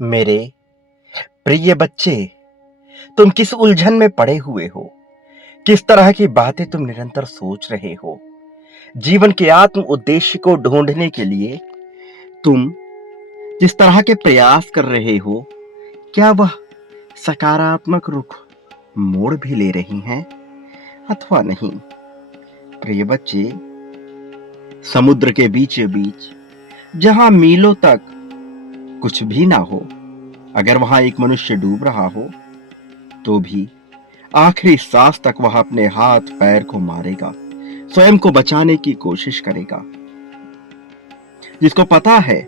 मेरे प्रिय बच्चे, तुम किस उलझन में पड़े हुए हो? किस तरह की बातें तुम निरंतर सोच रहे हो? जीवन के आत्म उद्देश्य को ढूंढने के लिए तुम जिस तरह के प्रयास कर रहे हो, क्या वह सकारात्मक रुख मोड़ भी ले रही हैं अथवा नहीं? प्रिय बच्चे, समुद्र के बीचों बीच जहां मीलों तक कुछ भी ना हो, अगर वहां एक मनुष्य डूब रहा हो तो भी आखिरी सांस तक वह अपने हाथ पैर को मारेगा, स्वयं को बचाने की कोशिश करेगा। जिसको पता है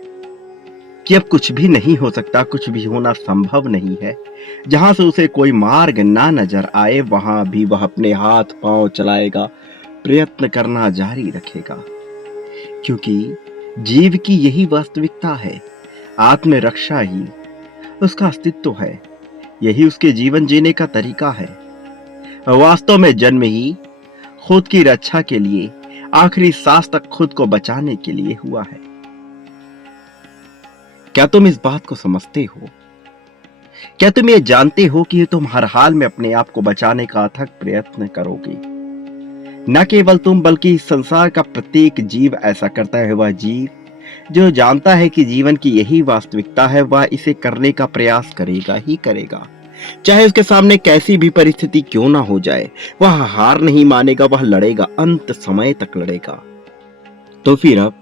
कि अब कुछ भी नहीं हो सकता, कुछ भी होना संभव नहीं है, जहां से उसे कोई मार्ग ना नजर आए, वहां भी वह अपने हाथ पांव चलाएगा, प्रयत्न करना जारी रखेगा। क्योंकि जीव की यही वास्तविकता है, आत्मरक्षा ही उसका अस्तित्व है, यही उसके जीवन जीने का तरीका है। वास्तव में जन्म ही खुद की रक्षा के लिए, आखिरी सांस तक खुद को बचाने के लिए हुआ है। क्या तुम इस बात को समझते हो? क्या तुम ये जानते हो कि तुम हर हाल में अपने आप को बचाने का अथक प्रयत्न करोगे? न केवल तुम, बल्कि इस संसार का प्रत्येक जीव ऐसा करता है। वह जीव जो जानता है कि जीवन की यही वास्तविकता है, वह इसे करने का प्रयास करेगा ही करेगा, चाहे उसके सामने कैसी भी परिस्थिति क्यों ना हो जाए। वह हार नहीं मानेगा, वह लड़ेगा, अंत समय तक लड़ेगा। तो फिर अब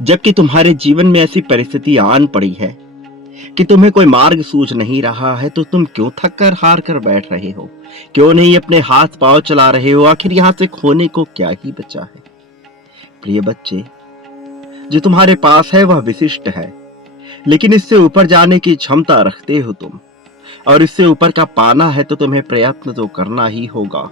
जबकि तुम्हारे जीवन में ऐसी परिस्थिति आन पड़ी है कि तुम्हें कोई मार्ग सूझ नहीं रहा है, तो तुम क्यों थक कर हार कर बैठ रहे हो? क्यों नहीं अपने हाथ पांव चला रहे हो? आखिर यहां से खोने को क्या ही बचा है? प्रिय बच्चे, जो तुम्हारे पास है वह विशिष्ट है, लेकिन इससे ऊपर जाने की क्षमता रखते हो तुम, और इससे ऊपर का पाना है तो तुम्हें प्रयत्न तो करना ही होगा।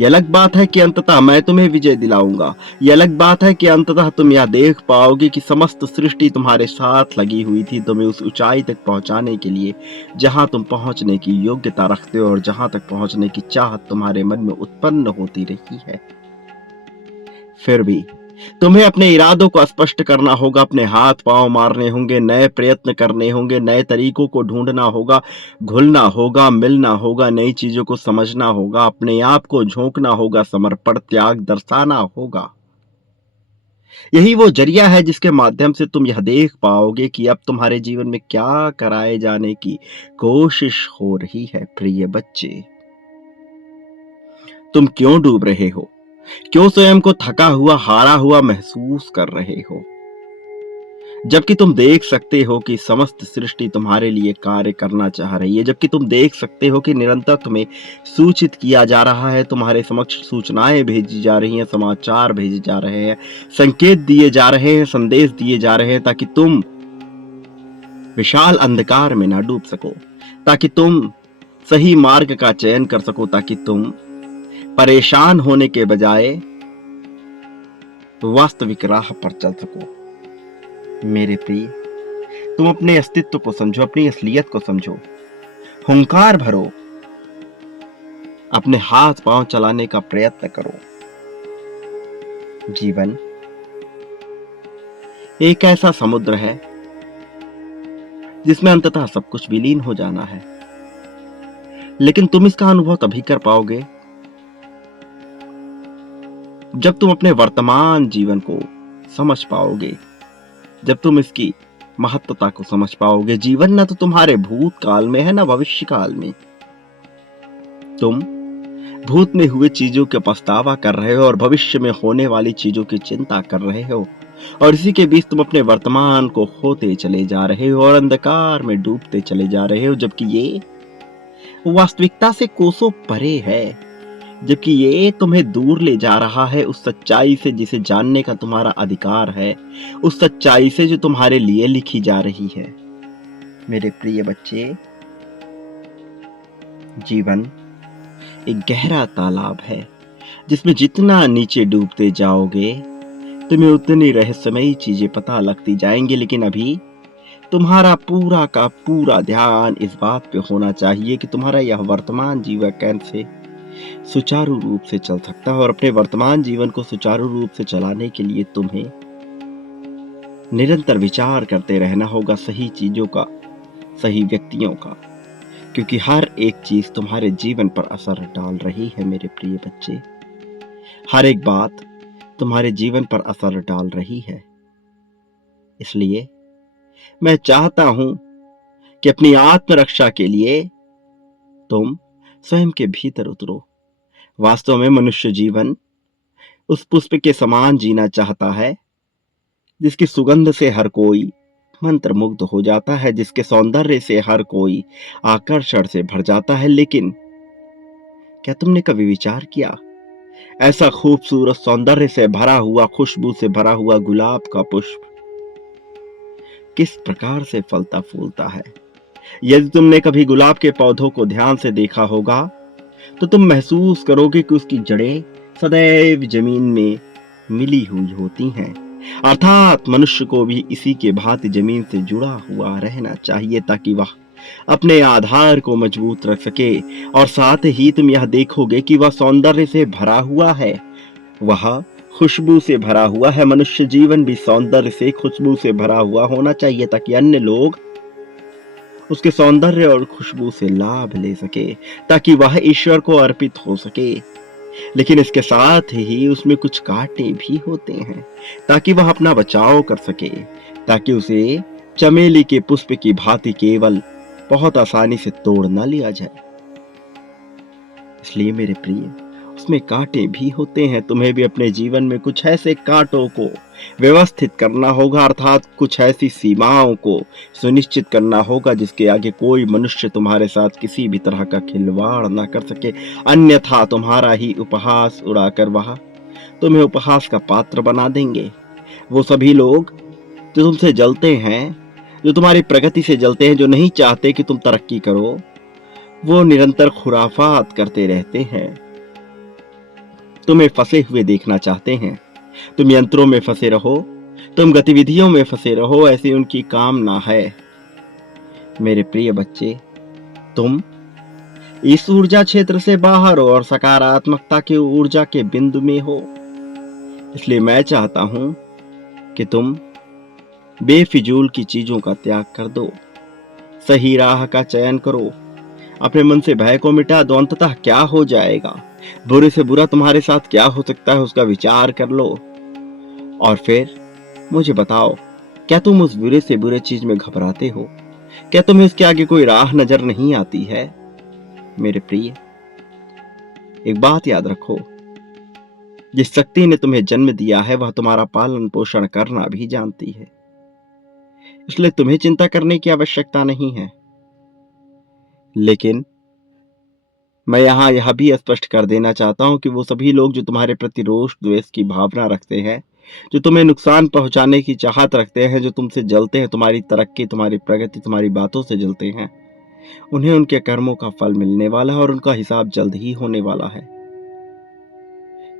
यह अलग बात है कि अंततः मैं तुम्हें विजय दिलाऊंगा। यह अलग बात है कि अंततः तुम यह देख पाओगे कि समस्त सृष्टि तुम्हारे साथ लगी हुई थी, तुम्हें उस ऊंचाई तक पहुंचाने के लिए जहां तुम पहुंचने की योग्यता रखते हो और जहां तक पहुंचने की चाहत तुम्हारे मन में उत्पन्न होती रही है। फिर भी तुम्हें अपने इरादों को स्पष्ट करना होगा, अपने हाथ पांव मारने होंगे, नए प्रयत्न करने होंगे, नए तरीकों को ढूंढना होगा, घुलना होगा, मिलना होगा, नई चीजों को समझना होगा, अपने आप को झोंकना होगा, समर्पण त्याग दर्शाना होगा। यही वो जरिया है जिसके माध्यम से तुम यह देख पाओगे कि अब तुम्हारे जीवन में क्या कराए जाने की कोशिश हो रही है। प्रिय बच्चे, तुम क्यों डूब रहे हो? क्यों स्वयं को थका हुआ, हारा हुआ महसूस कर रहे हो, जबकि तुम देख सकते हो कि समस्त सृष्टि तुम्हारे लिए कार्य करना चाह रही है, जबकि तुम देख सकते हो कि निरंतर तुम्हें सूचित किया जा रहा है, तुम्हारे समक्ष सूचनाएं भेजी जा रही हैं, समाचार भेजे जा रहे हैं, संकेत दिए जा रहे हैं, संदेश दिए जा रहे हैं, ताकि तुम विशाल अंधकार में ना डूब सको, ताकि तुम सही मार्ग का चयन कर सको, ताकि तुम परेशान होने के बजाय वास्तविक राह पर चल सको। मेरे प्रिय, तुम अपने अस्तित्व को समझो, अपनी असलियत को समझो, हुंकार भरो, अपने हाथ पांव चलाने का प्रयत्न करो। जीवन एक ऐसा समुद्र है जिसमें अंततः सब कुछ विलीन हो जाना है, लेकिन तुम इसका अनुभव तभी कर पाओगे जब तुम अपने वर्तमान जीवन को समझ पाओगे, जब तुम इसकी महत्वता को समझ पाओगे। जीवन न तो तुम्हारे भूतकाल में है, न भविष्य काल में। तुम भूत में हुए चीजों के पछतावा कर रहे हो और भविष्य में होने वाली चीजों की चिंता कर रहे हो, और इसी के बीच तुम अपने वर्तमान को खोते चले जा रहे हो और अंधकार में डूबते चले जा रहे हो, जबकि ये वास्तविकता से कोसों परे है, जबकि ये तुम्हें दूर ले जा रहा है उस सच्चाई से जिसे जानने का तुम्हारा अधिकार है, उस सच्चाई से जो तुम्हारे लिए लिखी जा रही है। मेरे प्रिय बच्चे, जीवन एक गहरा तालाब है जिसमें जितना नीचे डूबते जाओगे तुम्हें उतनी रहस्यमयी चीजें पता लगती जाएंगी, लेकिन अभी तुम्हारा पूरा का पूरा ध्यान इस बात पे होना चाहिए कि तुम्हारा यह वर्तमान जीवन कैसे सुचारू रूप से चल सकता है, और अपने वर्तमान जीवन को सुचारू रूप से चलाने के लिए तुम्हें निरंतर विचार करते रहना होगा, सही चीजों का सही व्यक्तियों का, क्योंकि हर एक चीज तुम्हारे जीवन पर असर डाल रही है मेरे प्रिय बच्चे। हर एक बात तुम्हारे जीवन पर असर डाल रही है। इसलिए मैं चाहता हूं कि अपनी आत्मरक्षा के लिए तुम स्वयं के भीतर उतरो। वास्तव में मनुष्य जीवन उस पुष्प के समान जीना चाहता है जिसकी सुगंध से हर कोई मंत्रमुग्ध हो जाता है, जिसके सौंदर्य से हर कोई आकर्षण से भर जाता है। लेकिन क्या तुमने कभी विचार किया, ऐसा खूबसूरत सौंदर्य से भरा हुआ, खुशबू से भरा हुआ गुलाब का पुष्प किस प्रकार से फलता फूलता है? यदि तुमने कभी गुलाब के पौधों को ध्यान से देखा होगा तो तुम महसूस करोगे कि उसकी जड़ें सदैव जमीन में मिली हुई होती हैं। अर्थात मनुष्य को भी इसी के भांति जमीन से जुड़ा हुआ रहना चाहिए ताकि वह अपने आधार को मजबूत रख सके। और साथ ही तुम यह देखोगे कि वह सौंदर्य से भरा हुआ है, वह खुशबू से भरा हुआ है। मनुष्य जीवन भी सौंदर्य से, खुशबू से भरा हुआ होना चाहिए ताकि अन्य लोग उसके सौंदर्य और खुशबू से लाभ ले सके, ताकि वह ईश्वर को अर्पित हो सके। लेकिन इसके साथ ही उसमें कुछ कांटे भी होते हैं ताकि वह अपना बचाव कर सके, ताकि उसे चमेली के पुष्प की भांति केवल बहुत आसानी से तोड़ ना लिया जाए। इसलिए मेरे प्रिय, उसमें कांटे भी होते हैं। तुम्हें भी अपने जीवन में कुछ ऐसे कांटों को व्यवस्थित करना होगा, अर्थात कुछ ऐसी सीमाओं को सुनिश्चित करना होगा जिसके आगे कोई मनुष्य तुम्हारे साथ किसी भी तरह का खिलवाड़ ना कर सके। अन्यथा तुम्हारा ही उपहास उड़ाकर वह तुम्हें उपहास का पात्र बना देंगे। वो सभी लोग जो तुमसे जलते हैं, जो तुम्हारी प्रगति से जलते हैं, जो नहीं चाहते कि तुम तरक्की करो, वो निरंतर खुराफात करते रहते हैं। तुम्हें फंसे हुए देखना चाहते हैं। तुम यंत्रों में फंसे रहो, तुम गतिविधियों में फंसे रहो, ऐसी उनकी कामना है। मेरे प्रिय बच्चे, तुम इस ऊर्जा क्षेत्र से बाहर हो और सकारात्मकता की ऊर्जा के बिंदु में हो। इसलिए मैं चाहता हूं कि तुम बेफिजूल की चीजों का त्याग कर दो, सही राह का चयन करो, अपने मन से भय को मिटा दो। अंततः क्या हो जाएगा, बुरे से बुरा तुम्हारे साथ क्या हो सकता है, उसका विचार कर लो और फिर मुझे बताओ, क्या तुम उस बुरे से बुरे चीज में घबराते हो? क्या तुम्हें इसके आगे कोई राह नजर नहीं आती है? मेरे प्रिय, एक बात याद रखो, जिस शक्ति ने तुम्हें जन्म दिया है वह तुम्हारा पालन पोषण करना भी जानती है। इसलिए तुम्हें चिंता करने की आवश्यकता नहीं है। लेकिन मैं यहां यह भी स्पष्ट कर देना चाहता हूं कि वो सभी लोग जो तुम्हारे प्रति रोष द्वेष की भावना रखते हैं, जो तुम्हें नुकसान पहुंचाने की चाहत रखते हैं, जो तुमसे जलते हैं, तुम्हारी तरक्की, तुम्हारी प्रगति, तुम्हारी बातों से जलते हैं, उन्हें उनके कर्मों का फल मिलने वाला है और उनका हिसाब जल्द ही होने वाला है।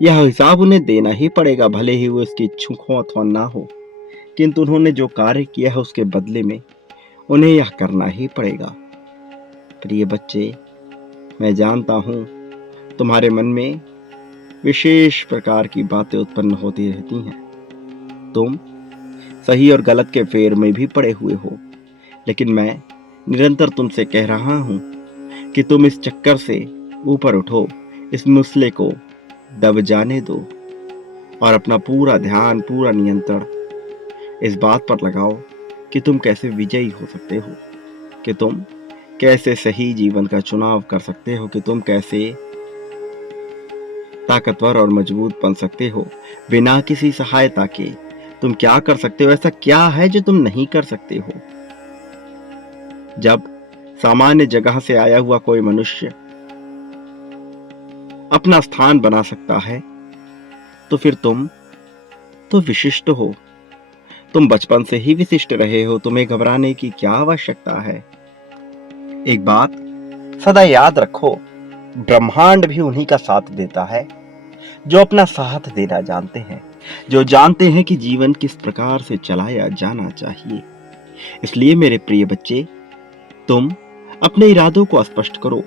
यह हिसाब उन्हें देना ही पड़ेगा, भले ही वो इसके इच्छुक हो अथवा ना हो, किंतु उन्होंने जो कार्य किया है उसके बदले में उन्हें यह करना ही पड़ेगा। प्रिय बच्चे, मैं जानता हूं तुम्हारे मन में विशेष प्रकार की बातें उत्पन्न होती रहती हैं। तुम सही और गलत के फेर में भी पड़े हुए हो, लेकिन मैं निरंतर तुमसे कह रहा हूं कि तुम इस चक्कर से ऊपर उठो, इस मुसले को दब जाने दो और अपना पूरा ध्यान, पूरा नियंत्रण इस बात पर लगाओ कि तुम कैसे विजयी हो सकते हो, कि तुम कैसे सही जीवन का चुनाव कर सकते हो, कि तुम कैसे ताकतवर और मजबूत बन सकते हो बिना किसी सहायता के। तुम क्या कर सकते हो, ऐसा क्या है जो तुम नहीं कर सकते हो? जब सामान्य जगह से आया हुआ कोई मनुष्य अपना स्थान बना सकता है तो फिर तुम तो विशिष्ट हो। तुम बचपन से ही विशिष्ट रहे हो, तुम्हें घबराने की क्या आवश्यकता है? एक बात सदा याद रखो, ब्रह्मांड भी उन्हीं का साथ देता है जो अपना साथ देना जानते हैं, जो जानते हैं कि जीवन किस प्रकार से चलाया जाना चाहिए। इसलिए मेरे प्रिय बच्चे, तुम अपने इरादों को स्पष्ट करो,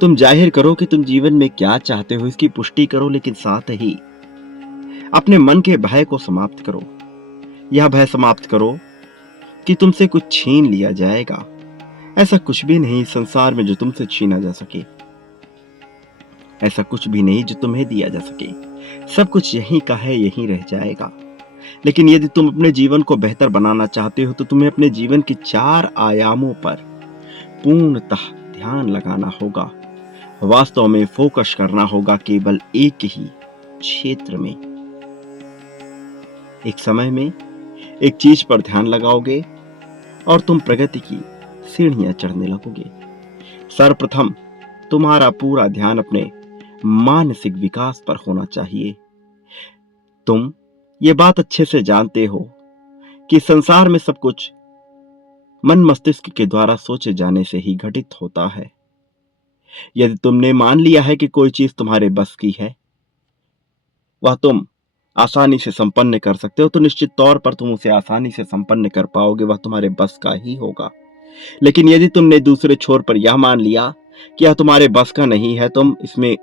तुम जाहिर करो कि तुम जीवन में क्या चाहते हो, इसकी पुष्टि करो, लेकिन साथ ही अपने मन के भय को समाप्त करो। यह भय समाप्त करो कि तुमसे कुछ छीन लिया जाएगा, ऐसा कुछ भी नहीं इस संसार में जो तुमसे छीना जा सके, ऐसा कुछ भी नहीं जो तुम्हें दिया जा सके। सब कुछ यहीं का है, यहीं रह जाएगा। लेकिन यदि तुम अपने जीवन को बेहतर बनाना चाहते हो तो तुम्हें अपने जीवन के 4 आयामों पर पूर्णतः ध्यान लगाना होगा। वास्तव में फोकस करना होगा केवल एक ही क्षेत्र में। एक समय में एक चीज पर ध्यान लगाओगे और तुम प्रगति की सीढ़ियां चढ़ने लगोगे। सर्वप्रथम तुम्हारा पूरा ध्यान अपने मानसिक विकास पर होना चाहिए। तुम ये बात अच्छे से जानते हो कि संसार में सब कुछ मन मस्तिष्क के द्वारा सोचे जाने से ही घटित होता है। यदि तुमने मान लिया है कि कोई चीज तुम्हारे बस की है, वह तुम आसानी से संपन्न कर सकते हो, तो निश्चित तौर पर तुम उसे आसानी से संपन्न कर पाओगे, वह तुम्हारे बस का ही होगा। लेकिन यदि तुमने दूसरे छोर पर यह मान लिया कि यह तुम्हारे बस का नहीं है, तुम इसमें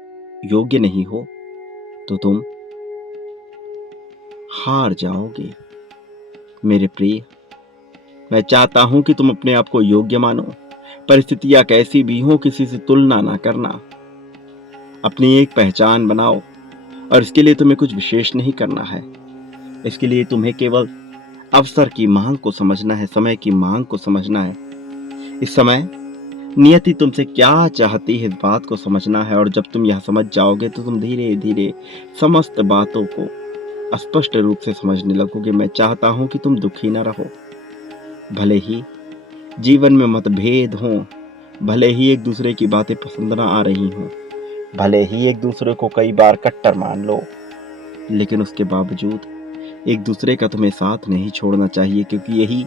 योग्य नहीं हो, तो तुम हार जाओगे। मेरे प्रिय, मैं चाहता हूं कि तुम अपने आप को योग्य मानो। परिस्थितियां कैसी भी हो, किसी से तुलना ना करना। अपनी एक पहचान बनाओ और इसके लिए तुम्हें कुछ विशेष नहीं करना है। इसके लिए तुम्हें केवल अवसर की मांग को समझना है, समय की मांग को समझना है। इस समय नियति तुमसे क्या चाहती है, इस बात को समझना है। और जब तुम यह समझ जाओगे तो तुम धीरे धीरे समस्त बातों को स्पष्ट रूप से समझने लगोगे। मैं चाहता हूं कि तुम दुखी न रहो। भले ही जीवन में मतभेद हो, भले ही एक दूसरे की बातें पसंद ना आ रही हों, भले ही एक दूसरे को कई बार कट्टर मान लो, लेकिन उसके बावजूद एक दूसरे का तुम्हें साथ नहीं छोड़ना चाहिए, क्योंकि यही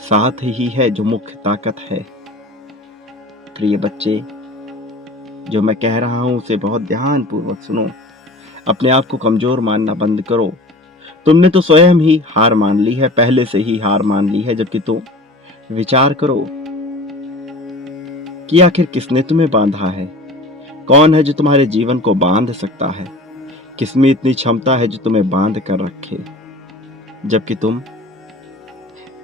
साथ ही है जो मुख्य ताकत है। प्रिय बच्चे, जो मैं कह रहा हूं उसे बहुत ध्यानपूर्वक सुनो। अपने आप को कमजोर मानना बंद करो। तुमने तो स्वयं ही हार मान ली है, पहले से ही हार मान ली है। जबकि तुम विचार करो कि आखिर किसने तुम्हें बांधा है। कौन है जो तुम्हारे जीवन को बांध सकता है? किसमें इतनी क्षमता है जो तुम्हें बांध कर रखे? जबकि तुम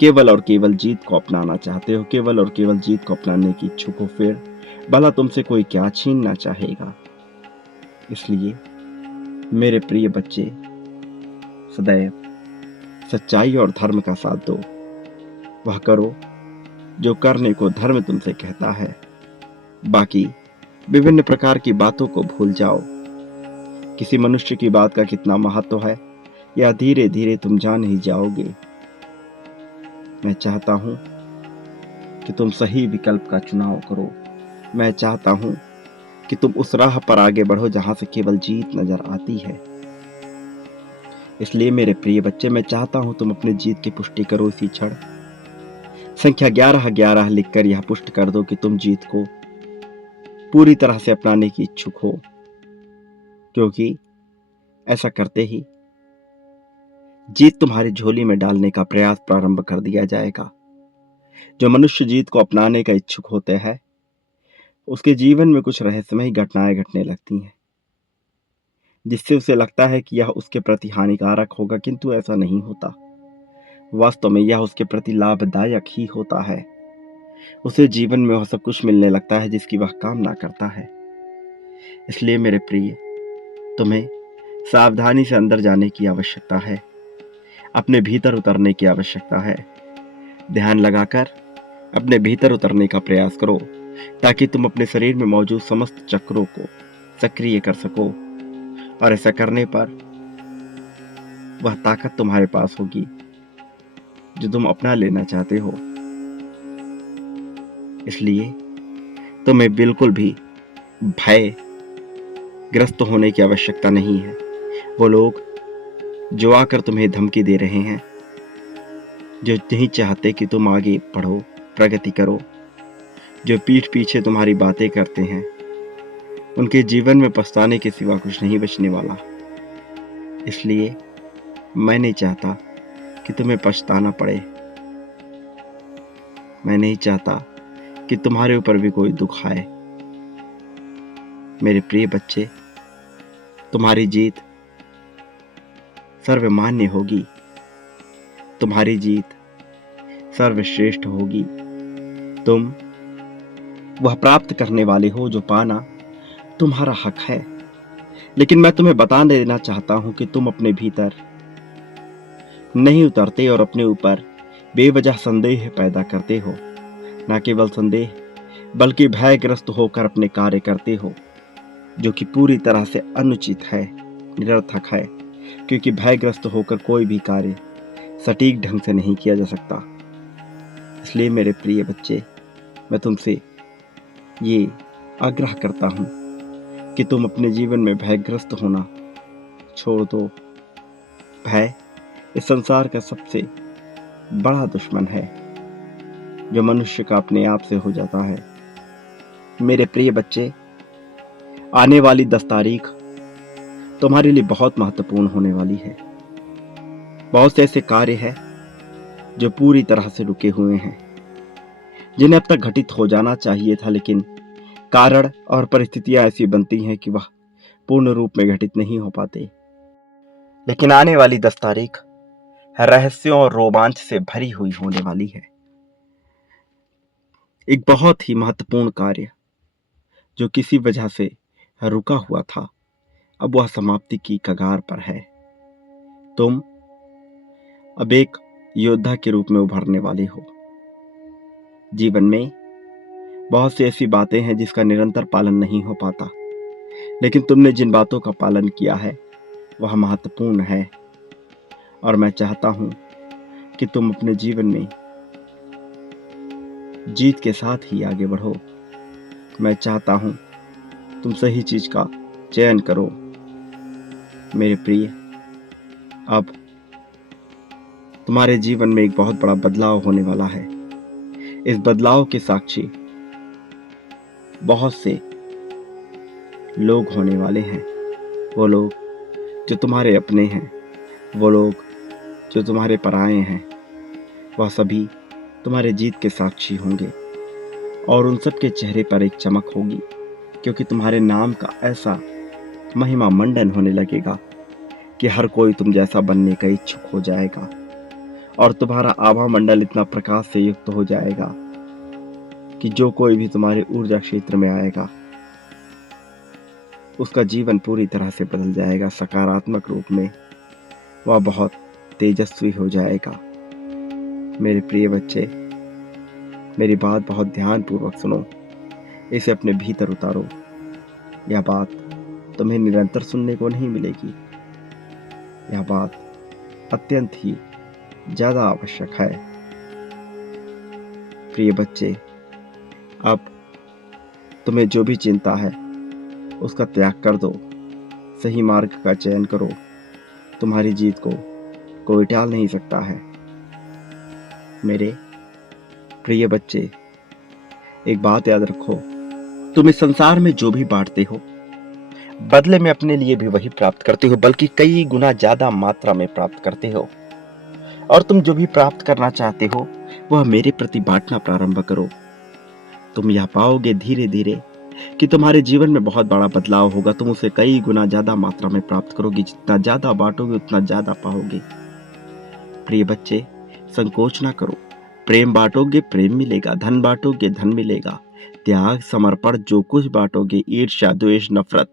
केवल और केवल जीत को अपनाना चाहते हो, केवल और केवल जीत को अपनाने की इच्छुक हो। फिर भला तुमसे कोई क्या छीनना चाहेगा? इसलिए मेरे प्रिय बच्चे, सदैव सच्चाई और धर्म का साथ दो। वह करो जो करने को धर्म तुमसे कहता है। बाकी विभिन्न प्रकार की बातों को भूल जाओ। किसी मनुष्य की बात का कितना महत्व है, यह धीरे धीरे तुम जान ही जाओगे। मैं चाहता हूं कि तुम सही विकल्प का चुनाव करो। मैं चाहता हूं कि तुम उस राह पर आगे बढ़ो जहां से केवल जीत नजर आती है। इसलिए मेरे प्रिय बच्चे, मैं चाहता हूं तुम अपनी जीत की पुष्टि करो इसी क्षण। संख्या 1111 लिखकर यह पुष्ट कर दो कि तुम जीत को पूरी तरह से अपनाने की इच्छुक हो, क्योंकि ऐसा करते ही जीत तुम्हारी झोली में डालने का प्रयास प्रारंभ कर दिया जाएगा। जो मनुष्य जीत को अपनाने का इच्छुक होते हैं, उसके जीवन में कुछ रहस्यमयी घटनाएं घटने लगती हैं, जिससे उसे लगता है कि यह उसके प्रति हानिकारक होगा, किंतु ऐसा नहीं होता। वास्तव में यह उसके प्रति लाभदायक ही होता है। उसे जीवन में वह सब कुछ मिलने लगता है जिसकी वह कामना करता है। इसलिए मेरे प्रिय, तुम्हें सावधानी से अंदर जाने की आवश्यकता है, अपने भीतर उतरने की आवश्यकता है। ध्यान लगाकर अपने भीतर उतरने का प्रयास करो, ताकि तुम अपने शरीर में मौजूद समस्त चक्रों को सक्रिय कर सको। और ऐसा करने पर वह ताकत तुम्हारे पास होगी जो तुम अपना लेना चाहते हो। इसलिए तुम्हें बिल्कुल भी भय ग्रस्त होने की आवश्यकता नहीं है। वो लोग जो आकर तुम्हें धमकी दे रहे हैं, जो नहीं चाहते कि तुम आगे बढ़ो, प्रगति करो, जो पीठ पीछे तुम्हारी बातें करते हैं, उनके जीवन में पछताने के सिवा कुछ नहीं बचने वाला। इसलिए मैं नहीं चाहता कि तुम्हें पछताना पड़े। मैं नहीं चाहता कि तुम्हारे ऊपर भी कोई दुख आए। मेरे प्रिय बच्चे, तुम्हारी जीत सर्वमान्य होगी, तुम्हारी जीत सर्वश्रेष्ठ होगी। तुम वह प्राप्त करने वाले हो जो पाना तुम्हारा हक है। लेकिन मैं तुम्हें बता देना चाहता हूं कि तुम अपने भीतर नहीं उतरते और अपने ऊपर बेवजह संदेह पैदा करते हो। न केवल संदेह बल्कि भयग्रस्त होकर अपने कार्य करते हो, जो कि पूरी तरह से अनुचित है, निरर्थक है, क्योंकि भयग्रस्त होकर कोई भी कार्य सटीक ढंग से नहीं किया जा सकता। इसलिए मेरे प्रिय बच्चे, मैं तुमसे ये आग्रह करता हूं कि तुम अपने जीवन में भयग्रस्त होना छोड़ दो। भय इस संसार का सबसे बड़ा दुश्मन है, जो मनुष्य का अपने आप से हो जाता है। मेरे प्रिय बच्चे, आने वाली 10 तारीख तुम्हारे लिए बहुत महत्वपूर्ण होने वाली है। बहुत से ऐसे कार्य हैं जो पूरी तरह से रुके हुए हैं, जिन्हें अब तक घटित हो जाना चाहिए था, लेकिन कारण और परिस्थितियां ऐसी बनती हैं कि वह पूर्ण रूप में घटित नहीं हो पाते। लेकिन आने वाली 10 तारीख रहस्यों और रोमांच से भरी हुई होने वाली है। एक बहुत ही महत्वपूर्ण कार्य जो किसी वजह से रुका हुआ था, अब वह समाप्ति की कगार पर है। तुम अब एक योद्धा के रूप में उभरने वाले हो। जीवन में बहुत सी ऐसी बातें हैं जिसका निरंतर पालन नहीं हो पाता, लेकिन तुमने जिन बातों का पालन किया है वह महत्वपूर्ण है। और मैं चाहता हूं कि तुम अपने जीवन में जीत के साथ ही आगे बढ़ो। मैं चाहता हूं तुम सही चीज का चयन करो। मेरे प्रिय, अब तुम्हारे जीवन में एक बहुत बड़ा बदलाव होने वाला है। इस बदलाव के साक्षी बहुत से लोग होने वाले हैं। वो लोग जो तुम्हारे अपने हैं, वो लोग जो तुम्हारे पराये हैं, वह सभी तुम्हारे जीत के साक्षी होंगे। और उन सब के चेहरे पर एक चमक होगी, क्योंकि तुम्हारे नाम का ऐसा महिमा मंडन होने लगेगा कि हर कोई तुम जैसा बनने का इच्छुक हो जाएगा। और तुम्हारा आभा मंडल इतना प्रकाश से युक्त हो जाएगा कि जो कोई भी तुम्हारे ऊर्जा क्षेत्र में आएगा उसका जीवन पूरी तरह से बदल जाएगा। सकारात्मक रूप में वह बहुत तेजस्वी हो जाएगा। मेरे प्रिय बच्चे, मेरी बात बहुत ध्यानपूर्वक सुनो, इसे अपने भीतर उतारो। यह बात तुम्हें निरंतर सुनने को नहीं मिलेगी। यह बात अत्यंत ही ज्यादा आवश्यक है। प्रिय बच्चे, अब तुम्हें जो भी चिंता है उसका त्याग कर दो। सही मार्ग का चयन करो। तुम्हारी जीत को कोई टाल नहीं सकता है। मेरे प्रिय बच्चे, एक बात याद रखो, तुम इस संसार में जो भी बांटते हो बदले में अपने लिए भी वही प्राप्त करते हो, बल्कि कई गुना ज्यादा मात्रा में प्राप्त करते हो। और तुम जो भी प्राप्त करना चाहते हो वह मेरे प्रति बांटना प्रारंभ करो। तुम यह पाओगे धीरे धीरे कि तुम्हारे जीवन में बहुत बड़ा बदलाव होगा। तुम उसे कई गुना ज्यादा मात्रा में प्राप्त करोगे। जितना ज्यादा बांटोगे उतना ज्यादा पाओगे। प्रिय बच्चे, संकोच ना करो। प्रेम बांटोगे प्रेम मिलेगा, धन बांटोगे धन मिलेगा, त्याग समर्पण जो कुछ बांटोगे, ईर्ष्या द्वेष नफरत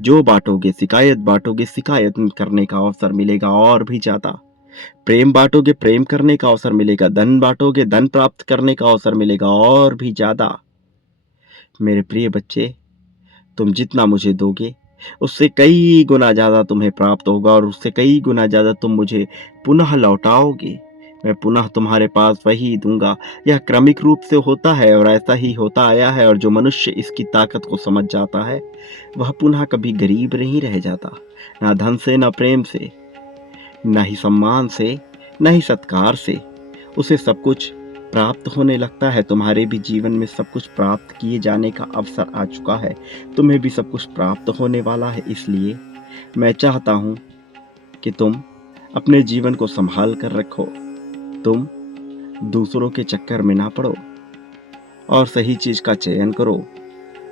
जो बांटोगे, शिकायत बांटोगे शिकायत करने का अवसर मिलेगा और भी ज्यादा। प्रेम बांटोगे प्रेम करने का अवसर मिलेगा, धन बांटोगे धन प्राप्त करने का अवसर मिलेगा और भी ज्यादा। मेरे प्रिय बच्चे, तुम जितना मुझे दोगे उससे कई गुना ज्यादा तुम्हें प्राप्त होगा, और उससे कई गुना ज्यादा तुम मुझे पुनः लौटाओगे। मैं पुनः तुम्हारे पास वही दूंगा। यह क्रमिक रूप से होता है और ऐसा ही होता आया है। और जो मनुष्य इसकी ताकत को समझ जाता है वह पुनः कभी गरीब नहीं रह जाता, ना धन से, ना प्रेम से, न ही सम्मान से, न ही सत्कार से। उसे सब कुछ प्राप्त होने लगता है। तुम्हारे भी जीवन में सब कुछ प्राप्त किए जाने का अवसर आ चुका है। तुम्हें भी सब कुछ प्राप्त होने वाला है। इसलिए मैं चाहता हूं कि तुम अपने जीवन को संभाल कर रखो। तुम दूसरों के चक्कर में ना पड़ो और सही चीज का चयन करो।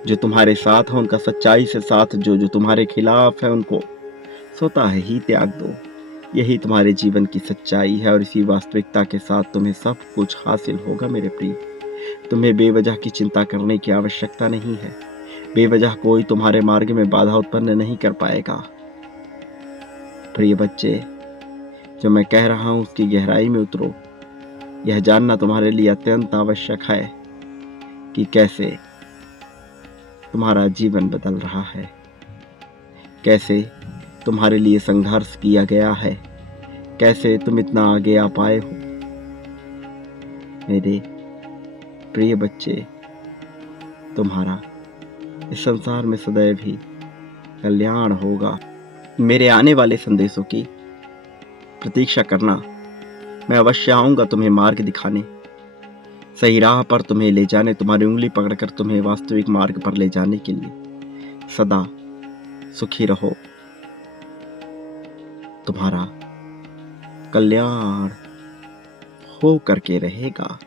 जो तुम्हारे साथ है उनका सच्चाई से साथ, जो तुम्हारे खिलाफ है उनको स्वतः ही त्याग दो। यही तुम्हारे जीवन की सच्चाई है और इसी वास्तविकता के साथ तुम्हें सब कुछ हासिल होगा। मेरे प्रिय, तुम्हें बेवजह की चिंता करने की आवश्यकता नहीं है। बेवजह कोई तुम्हारे मार्ग में बाधा उत्पन्न नहीं कर पाएगा। प्रिय बच्चे, जो मैं कह रहा हूं उसकी गहराई में उतरो। यह जानना तुम्हारे लिए अत्यंत आवश्यक है कि कैसे तुम्हारा जीवन बदल रहा है, कैसे तुम्हारे लिए संघर्ष किया गया है, कैसे तुम इतना आगे आ पाए हो। मेरे प्रिय बच्चे, तुम्हारा इस संसार में सदैव ही कल्याण होगा। मेरे आने वाले संदेशों की प्रतीक्षा करना। मैं अवश्य आऊंगा तुम्हें मार्ग दिखाने, सही राह पर तुम्हें ले जाने, तुम्हारी उंगली पकड़कर तुम्हें वास्तविक मार्ग पर ले जाने के लिए। सदा सुखी रहो। तुम्हारा कल्याण हो करके रहेगा।